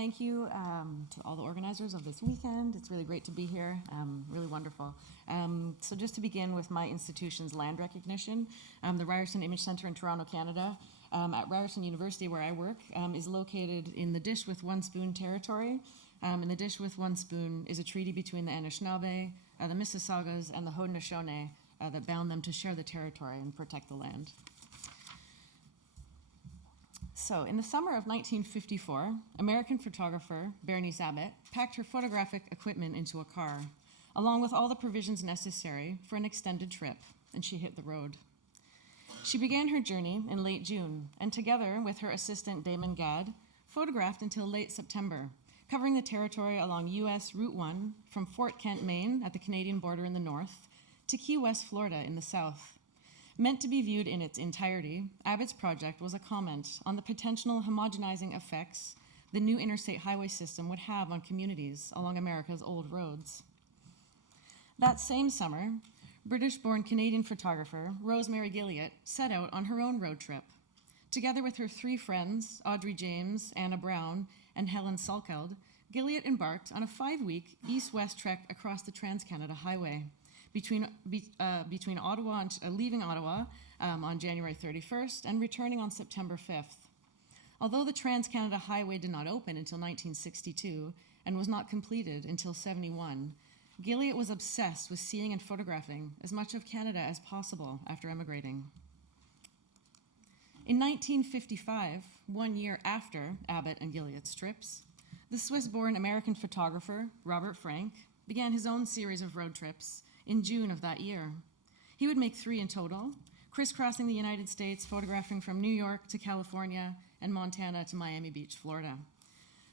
thank you to all the organizers of this weekend. It's really great to be here, really wonderful. So just to begin with my institution's land recognition, the Ryerson Image Center in Toronto, Canada, at Ryerson University where I work, is located in the Dish with One Spoon territory. And the Dish with One Spoon is a treaty between the Anishinaabe, the Mississaugas, and the Haudenosaunee that bound them to share the territory and protect the land. So, in the summer of 1954, American photographer Berenice Abbott packed her photographic equipment into a car, along with all the provisions necessary for an extended trip, and she hit the road. She began her journey in late June, and together with her assistant Damon Gadd, photographed until late September, covering the territory along U.S. Route 1 from Fort Kent, Maine, at the Canadian border in the north, to Key West, Florida in the south. Meant to be viewed in its entirety, Abbott's project was a comment on the potential homogenizing effects the new interstate highway system would have on communities along America's old roads. That same summer, British-born Canadian photographer Rosemary Gilliat set out on her own road trip. Together with her three friends, Audrey James, Anna Brown, and Helen Salkeld, Gilliat embarked on a 5-week east-west trek across the Trans-Canada Highway, between Ottawa and leaving Ottawa on January 31st and returning on September 5th. Although the Trans-Canada Highway did not open until 1962 and was not completed until 71, Gilliat was obsessed with seeing and photographing as much of Canada as possible after emigrating. In 1955, 1 year after Abbott and Gilliat's trips, the Swiss-born American photographer Robert Frank began his own series of road trips in June of that year. He would make 3 in total, crisscrossing the United States, photographing from New York to California and Montana to Miami Beach, Florida.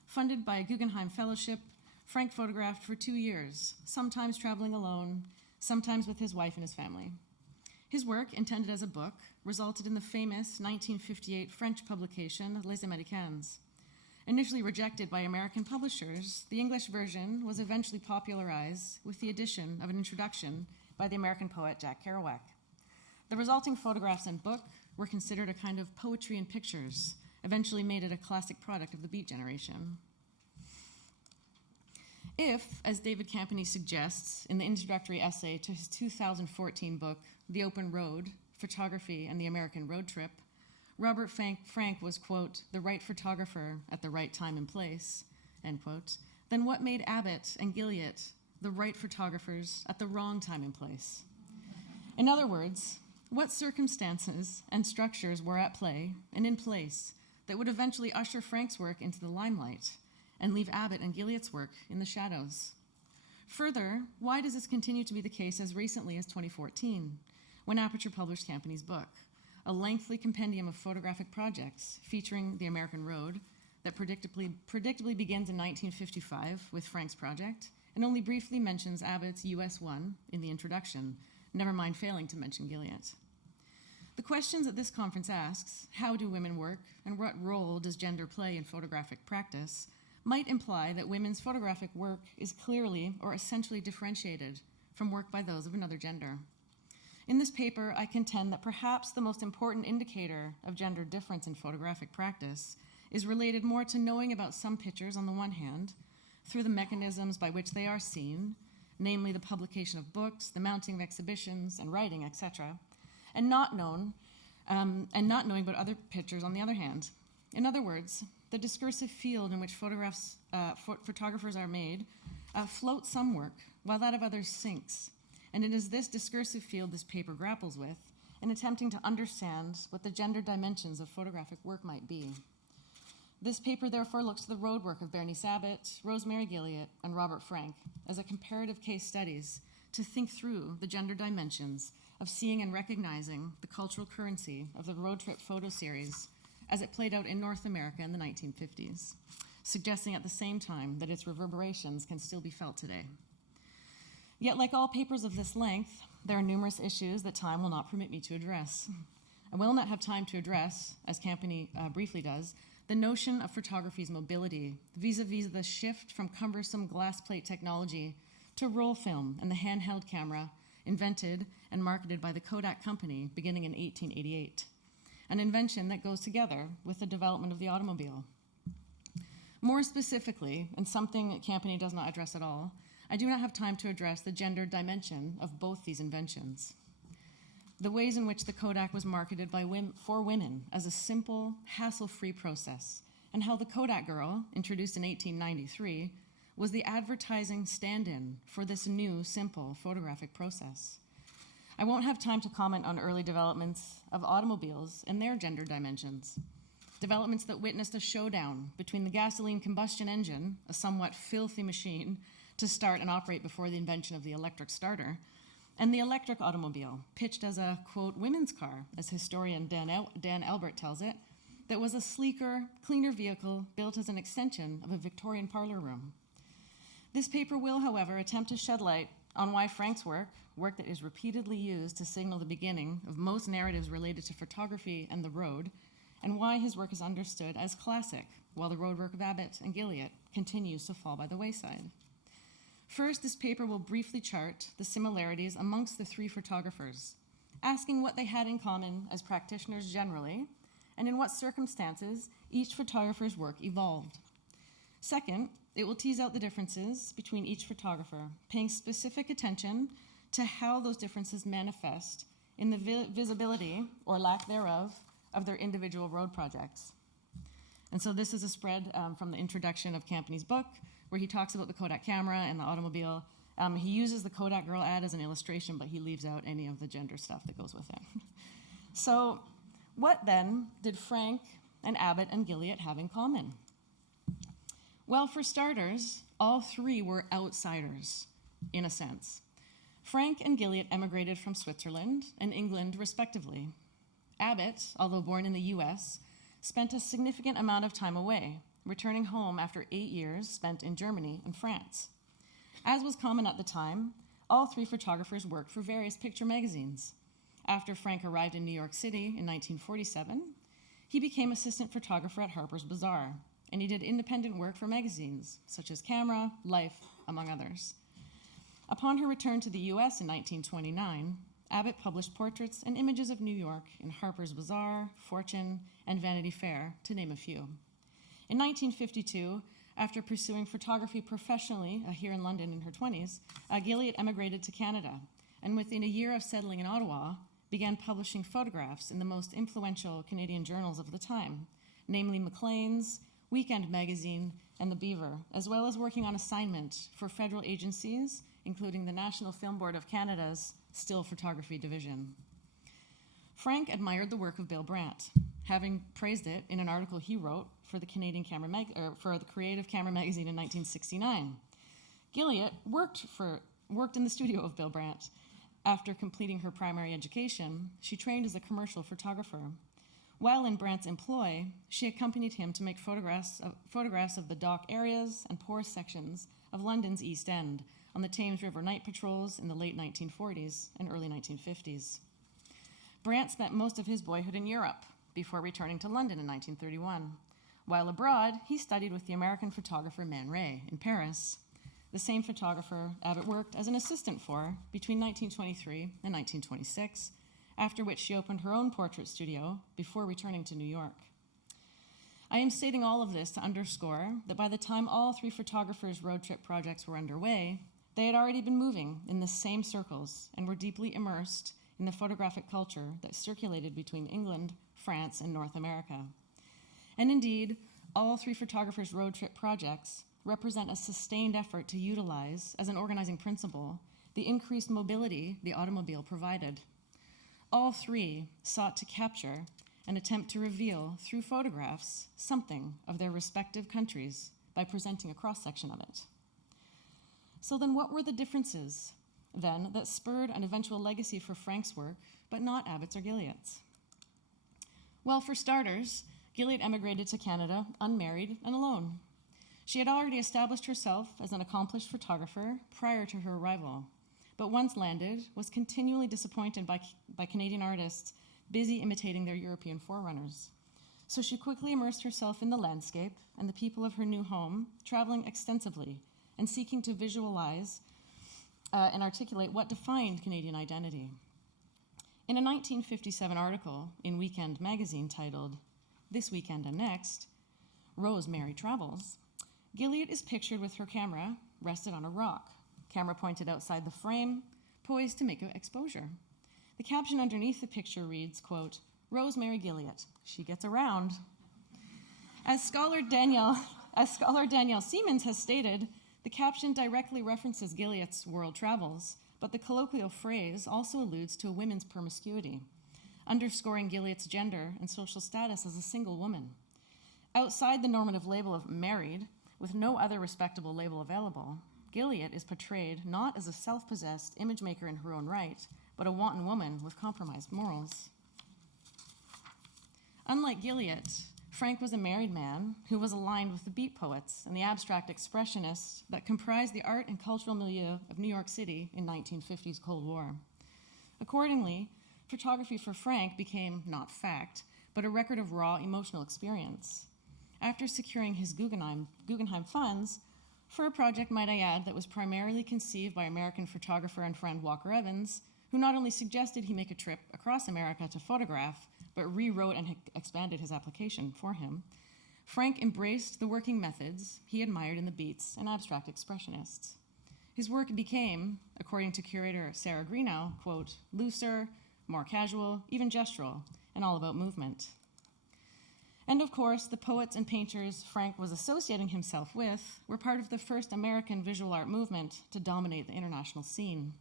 Funded by a Guggenheim Fellowship, Frank photographed for 2 years, sometimes traveling alone, sometimes with his wife and his family. His work, intended as a book, resulted in the famous 1958 French publication Les Américains. Initially rejected by American publishers, the English version was eventually popularized with the addition of an introduction by the American poet Jack Kerouac. The resulting photographs and book were considered a kind of poetry in pictures, eventually made it a classic product of the Beat generation. If, as David Campany suggests in the introductory essay to his 2014 book, The Open Road, Photography and the American Road Trip, Robert Frank was, quote, the right photographer at the right time and place, end quote, then what made Abbott and Gilliat the right photographers at the wrong time and place? In other words, what circumstances and structures were at play and in place that would eventually usher Frank's work into the limelight and leave Abbott and Gilliat's work in the shadows? Further, why does this continue to be the case as recently as 2014, when Aperture published Campany's book, a lengthy compendium of photographic projects featuring the American Road that predictably begins in 1955 with Frank's project and only briefly mentions Abbott's US 1 in the introduction, never mind failing to mention Gilliat. The questions that this conference asks, how do women work and what role does gender play in photographic practice, might imply that women's photographic work is clearly or essentially differentiated from work by those of another gender. In this paper, I contend that perhaps the most important indicator of gender difference in photographic practice is related more to knowing about some pictures on the one hand, through the mechanisms by which they are seen, namely the publication of books, the mounting of exhibitions, and writing, etc., and not knowing about other pictures on the other hand. In other words, the discursive field in which photographers are made floats some work, while that of others sinks. And it is this discursive field this paper grapples with in attempting to understand what the gender dimensions of photographic work might be. This paper therefore looks to the road work of Berenice Abbott, Rosemary Gilliat, and Robert Frank as a comparative case studies to think through the gender dimensions of seeing and recognizing the cultural currency of the road trip photo series as it played out in North America in the 1950s, suggesting at the same time that its reverberations can still be felt today. Yet, like all papers of this length, there are numerous issues that time will not permit me to address. I will not have time to address, as Campany briefly does, the notion of photography's mobility vis-a-vis the shift from cumbersome glass plate technology to roll film and the handheld camera invented and marketed by the Kodak company beginning in 1888, an invention that goes together with the development of the automobile. More specifically, and something Campany does not address at all, I do not have time to address the gender dimension of both these inventions. The ways in which the Kodak was marketed for women as a simple, hassle-free process, and how the Kodak girl, introduced in 1893, was the advertising stand-in for this new, simple photographic process. I won't have time to comment on early developments of automobiles and their gender dimensions, developments that witnessed a showdown between the gasoline combustion engine, a somewhat filthy machine to start and operate before the invention of the electric starter, and the electric automobile, pitched as a, quote, women's car, as historian Dan Albert tells it, that was a sleeker, cleaner vehicle built as an extension of a Victorian parlor room. This paper will, however, attempt to shed light on why Frank's work that is repeatedly used to signal the beginning of most narratives related to photography and the road, and why his work is understood as classic, while the road work of Abbott and Gilliat continues to fall by the wayside. First, this paper will briefly chart the similarities amongst the three photographers, asking what they had in common as practitioners generally, and in what circumstances each photographer's work evolved. Second, it will tease out the differences between each photographer, paying specific attention to how those differences manifest in the visibility, or lack thereof, of their individual road projects. And so this is a spread from the introduction of Campany's book, where he talks about the Kodak camera and the automobile. He uses the Kodak girl ad as an illustration, but he leaves out any of the gender stuff that goes with it. So what then did Frank and Abbott and Gilliat have in common? Well, for starters, all three were outsiders, in a sense. Frank and Gilliat emigrated from Switzerland and England, respectively. Abbott, although born in the US, spent a significant amount of time away, returning home after 8 years spent in Germany and France. As was common at the time, all three photographers worked for various picture magazines. After Frank arrived in New York City in 1947, he became assistant photographer at Harper's Bazaar, and he did independent work for magazines such as Camera, Life, among others. Upon her return to the US in 1929, Abbott published portraits and images of New York in Harper's Bazaar, Fortune, and Vanity Fair, to name a few. In 1952, after pursuing photography professionally here in London in her 20s, Gilliat emigrated to Canada, and within a year of settling in Ottawa, began publishing photographs in the most influential Canadian journals of the time, namely Maclean's, Weekend Magazine, and The Beaver, as well as working on assignment for federal agencies, including the National Film Board of Canada's Still Photography Division. Frank admired the work of Bill Brandt, having praised it in an article he wrote for the for the Creative Camera magazine in 1969. Gilliat worked in the studio of Bill Brandt. After completing her primary education, she trained as a commercial photographer. While in Brandt's employ, she accompanied him to make photographs of the dock areas and poor sections of London's East End on the Thames River night patrols in the late 1940s and early 1950s. Brandt spent most of his boyhood in Europe before returning to London in 1931. While abroad, he studied with the American photographer Man Ray in Paris. The same photographer Abbott worked as an assistant for between 1923 and 1926, after which she opened her own portrait studio before returning to New York. I am stating all of this to underscore that by the time all three photographers' road trip projects were underway, they had already been moving in the same circles and were deeply immersed in the photographic culture that circulated between England, France, and North America. And indeed, all three photographers' road trip projects represent a sustained effort to utilize, as an organizing principle, the increased mobility the automobile provided. All three sought to capture and attempt to reveal, through photographs, something of their respective countries by presenting a cross-section of it. So then what were the differences, then, that spurred an eventual legacy for Frank's work, but not Abbott's or Gilliat's? Well, for starters, Gilliat emigrated to Canada unmarried and alone. She had already established herself as an accomplished photographer prior to her arrival, but once landed, was continually disappointed by Canadian artists busy imitating their European forerunners. So she quickly immersed herself in the landscape and the people of her new home, traveling extensively and seeking to visualize and articulate what defined Canadian identity. In a 1957 article in Weekend magazine titled "This Weekend and Next, Rosemary Travels," Gilliat is pictured with her camera rested on a rock, camera pointed outside the frame, poised to make an exposure. The caption underneath the picture reads, quote, "Rosemary Gilliat, she gets around." As scholar Danielle Siemens has stated, the caption directly references Gilliat's world travels, but the colloquial phrase also alludes to a women's promiscuity, underscoring Gilliat's gender and social status as a single woman. Outside the normative label of married, with no other respectable label available, Gilliat is portrayed not as a self-possessed image maker in her own right, but a wanton woman with compromised morals. Unlike Gilliat, Frank was a married man who was aligned with the beat poets and the abstract expressionists that comprised the art and cultural milieu of New York City in 1950s Cold War. Accordingly, photography for Frank became not fact, but a record of raw emotional experience. After securing his Guggenheim funds for a project, might I add, that was primarily conceived by American photographer and friend Walker Evans, who not only suggested he make a trip across America to photograph, but rewrote and expanded his application for him, Frank embraced the working methods he admired in the beats and abstract expressionists. His work became, according to curator Sarah Greenow, quote, looser, more casual, even gestural, and all about movement. And of course, the poets and painters Frank was associating himself with were part of the first American visual art movement to dominate the international scene.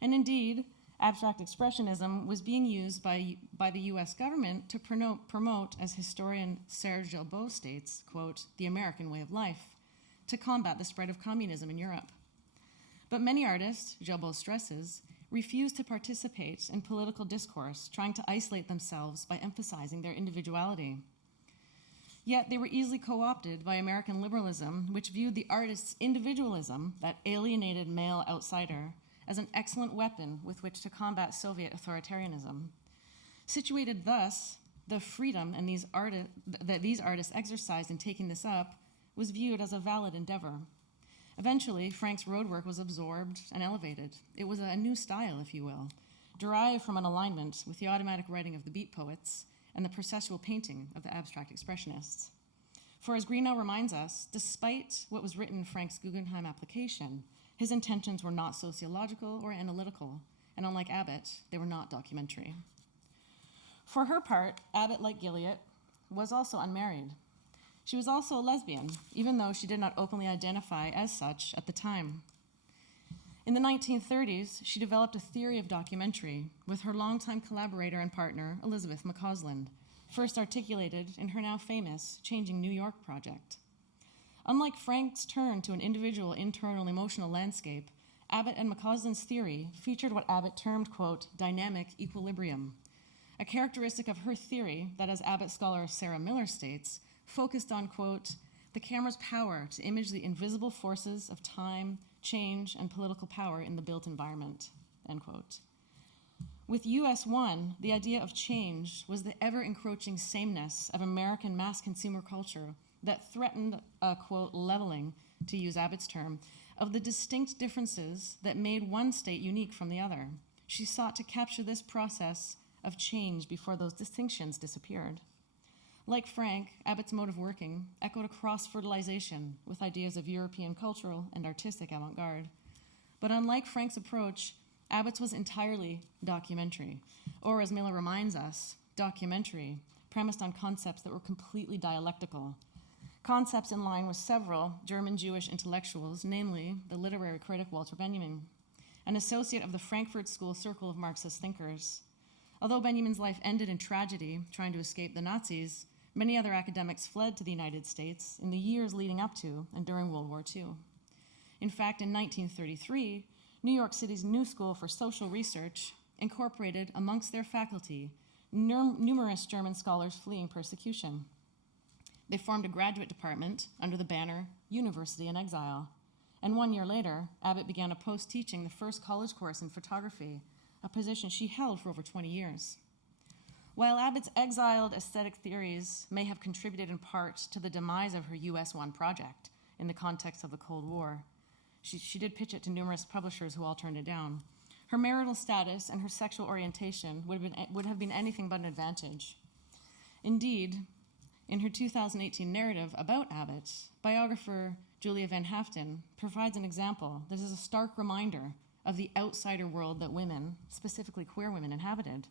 And indeed, abstract expressionism was being used by the US government to promote, as historian Serge Gilbeau states, quote, the American way of life, to combat the spread of communism in Europe. But many artists, Gilbeau stresses, refused to participate in political discourse, trying to isolate themselves by emphasizing their individuality. Yet they were easily co-opted by American liberalism, which viewed the artist's individualism, that alienated male outsider, as an excellent weapon with which to combat Soviet authoritarianism. Situated thus, the freedom that these artists exercised in taking this up was viewed as a valid endeavor. Eventually, Frank's roadwork was absorbed and elevated. It was a new style, if you will, derived from an alignment with the automatic writing of the beat poets and the processual painting of the abstract expressionists. For as Greenow reminds us, despite what was written in Frank's Guggenheim application, his intentions were not sociological or analytical, and unlike Abbott, they were not documentary. For her part, Abbott, like Gilliat, was also unmarried. She was also a lesbian, even though she did not openly identify as such at the time. In the 1930s, she developed a theory of documentary with her longtime collaborator and partner, Elizabeth McCausland, first articulated in her now famous Changing New York project. Unlike Frank's turn to an individual internal emotional landscape, Abbott and McCausland's theory featured what Abbott termed, quote, dynamic equilibrium, a characteristic of her theory that, as Abbott scholar Sarah Miller states, focused on, quote, the camera's power to image the invisible forces of time, change, and political power in the built environment, end quote. With US One, the idea of change was the ever-encroaching sameness of American mass consumer culture that threatened a, quote, leveling, to use Abbott's term, of the distinct differences that made one state unique from the other. She sought to capture this process of change before those distinctions disappeared. Like Frank, Abbott's mode of working echoed a cross-fertilization with ideas of European cultural and artistic avant-garde. But unlike Frank's approach, Abbott's was entirely documentary, or as Miller reminds us, documentary, premised on concepts that were completely dialectical, concepts in line with several German Jewish intellectuals, namely the literary critic Walter Benjamin, an associate of the Frankfurt School Circle of Marxist thinkers. Although Benjamin's life ended in tragedy, trying to escape the Nazis, many other academics fled to the United States in the years leading up to and during World War II. In fact, in 1933, New York City's New School for Social Research incorporated amongst their faculty numerous German scholars fleeing persecution. They formed a graduate department under the banner University in Exile. And 1 year later, Abbott began a post-teaching the first college course in photography, a position she held for over 20 years. While Abbott's exiled aesthetic theories may have contributed in part to the demise of her US One project in the context of the Cold War, she did pitch it to numerous publishers who all turned it down. Her marital status and her sexual orientation would have been anything but an advantage. Indeed, In her 2018 narrative about Abbott, biographer Julia Van Haften provides an example that is a stark reminder of the outsider world that women, specifically queer women, inhabited.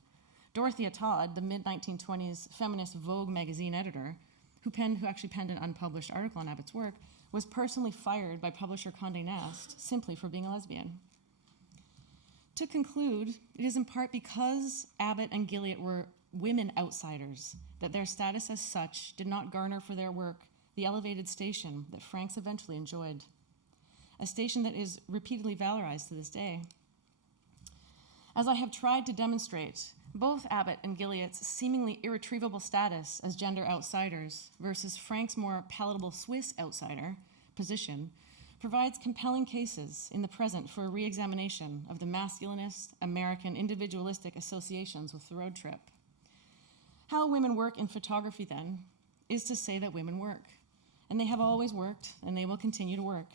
Dorothea Todd, the mid-1920s feminist Vogue magazine editor, who actually penned an unpublished article on Abbott's work, was personally fired by publisher Condé Nast simply for being a lesbian. To conclude, it is in part because Abbott and Gilliat were women outsiders that their status as such did not garner for their work the elevated station that Franks eventually enjoyed, a station that is repeatedly valorized to this day. As I have tried to demonstrate, both Abbott and Gilliat's seemingly irretrievable status as gender outsiders versus Frank's more palatable Swiss outsider position provides compelling cases in the present for a re-examination of the masculinist, American, individualistic associations with the road trip. How women work in photography, then, is to say that women work. And they have always worked, and they will continue to work.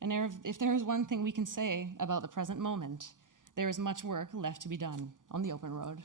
And if there is one thing we can say about the present moment, there is much work left to be done on the open road.